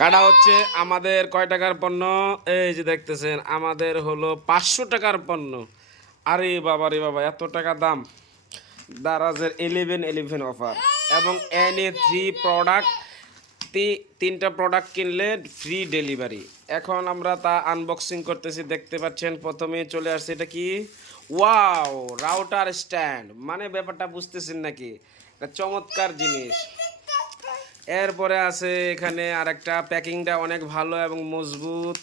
কাটা হচ্ছে আমাদের কয় টাকার পণ্য? এই যে দেখতেছেন আমাদের হলো 500 টাকার পণ্য। আরে বাবা রে বাবা, এত টাকা দাম! দারাজের 11/11 অফার এবং এনি 3 প্রোডাক্ট, তিনটা প্রোডাক্ট কিনলে ফ্রি ডেলিভারি। এখন আমরা তা আনবক্সিং করতেছি, দেখতে পাচ্ছেন। প্রথমে চলে আসছে এটা কি, ওয়াও, রাউটার স্ট্যান্ড। মানে ব্যাপারটা বুঝতেছেন নাকি? একটা চমৎকার জিনিস। এরপরে আছে এখানে আরেকটা, প্যাকিংটা অনেক ভালো এবং মজবুত,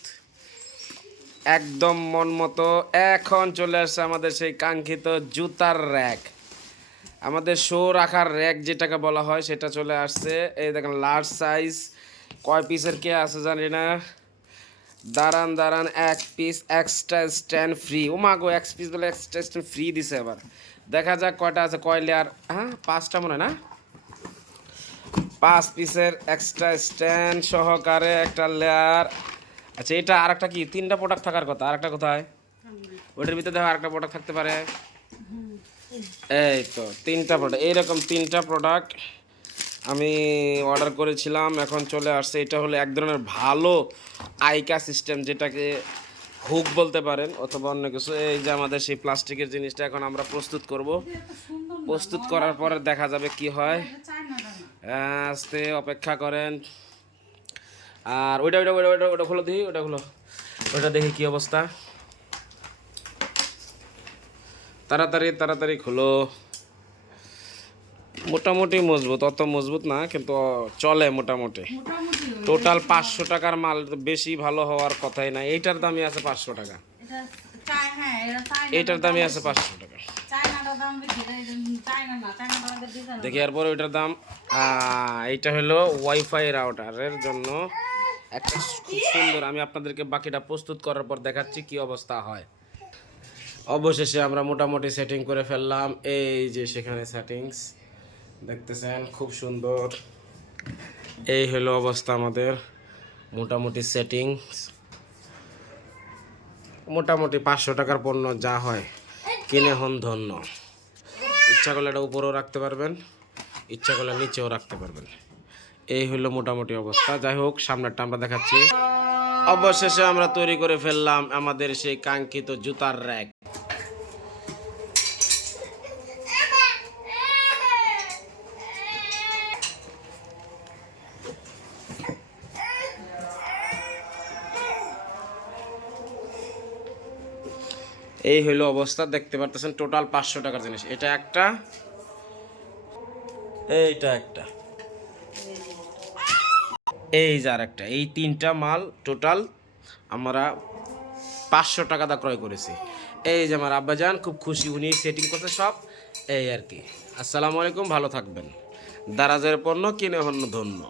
একদম মন মতো। এখন চলে আসছে আমাদের সেই কাঙ্ক্ষিত জুতার র্যাক, আমাদের শো রাখার র্যাক যেটাকে বলা হয় সেটা চলে আসছে। এই দেখেন লার্জ সাইজ, কয় পিসের কে আছে জানি না। দাঁড়ান দাঁড়ান, এক পিস এক্সট্রা স্ট্যান্ড ফ্রি। ও মা গো, এক পিস বলে এক্সট্রা স্ট্যান্ড ফ্রি দিছে। এবার দেখা যাক কয়টা আছে, কয় লেয়ার। হ্যাঁ, 5টা মনে হয় না, 5 পিসের এক্সট্রা স্ট্যান্ড সহকারে একটা লেয়ার। আচ্ছা, এটা আরেকটা কি, 3টা প্রোডাক্ট থাকার কথা, আরেকটা কোথায়? ওইটার ভিতরে দেখো আরেকটা প্রোডাক্ট থাকতে পারে। এই তো 3টা প্রোডাক্ট, এইরকম 3টা প্রোডাক্ট আমি অর্ডার করেছিলাম, এখন চলে আসছে। এটা হলো এক ধরনের ভালো আইকা সিস্টেম, যেটাকে হুক বলতে পারেন অথবা অন্য কিছু। এই যে আমাদের সেই প্লাস্টিকের জিনিসটা এখন আমরা প্রস্তুত করব। প্রস্তুত করার পরে দেখা যাবে কি হয়। আস্তে অপেক্ষা করেন। আর ওইটা ওইটা ওইটা ওইটা ওটা খোলো, দেখি ওটা খোলো, ওইটা দেখি কি অবস্থা। তাড়াতাড়ি তাড়াতাড়ি খোলো। মোটামুটি মজবুত, অত মজবুত না কিন্তু চলে মোটামুটি। টোটাল 500 টাকার মাল, বেশি ভালো হওয়ার কথাই না। এইটার দামই আছে 500 টাকা, এইটার দামই আছে 500 টাকা। দেখি এরপর ওইটার দাম। এইটা হলো ওয়াইফাই রাউটারের জন্য একটা খুব সুন্দর। আমি আপনাদেরকে বাকিটা প্রস্তুত করার পর দেখাচ্ছি কি অবস্থা হয়। অবশেষে আমরা মোটামুটি সেটিং করে ফেললাম। এই যে সেখানে সেটিংস দেখতেছেন, খুব সুন্দর। এই হলো অবস্থা আমাদের মোটামুটি সেটিংস। মোটামুটি 500 টাকার পণ্য যা হয় কিনে হন ধন্য। ইচ্ছা করলে এটা উপরেও রাখতে পারবেন, ইচ্ছা করলে নিচেও রাখতে পারবেন। এই হলো মোটামুটি অবস্থা। যাই হোক, সামনেরটা আমরা দেখাচ্ছি। অবশেষে আমরা তৈরি করে ফেললাম আমাদের সেই কাঙ্ক্ষিত জুতার র্যাক। এই হইলো অবস্থা, দেখতে পারতেছেন। টোটাল 500 টাকার জিনিস। এটা একটা, এইটা একটা, এই যে আর একটা, এই 3টা মাল টোটাল আমরা 500 টাকা দা ক্রয় করেছি। এই যে আমার আব্বাজান খুব খুশি, উনি সেটিং করছে সব। এই আর কি। আসসালামু আলাইকুম, ভালো থাকবেন। দারাজের পণ্য কিনে হন ধন্য।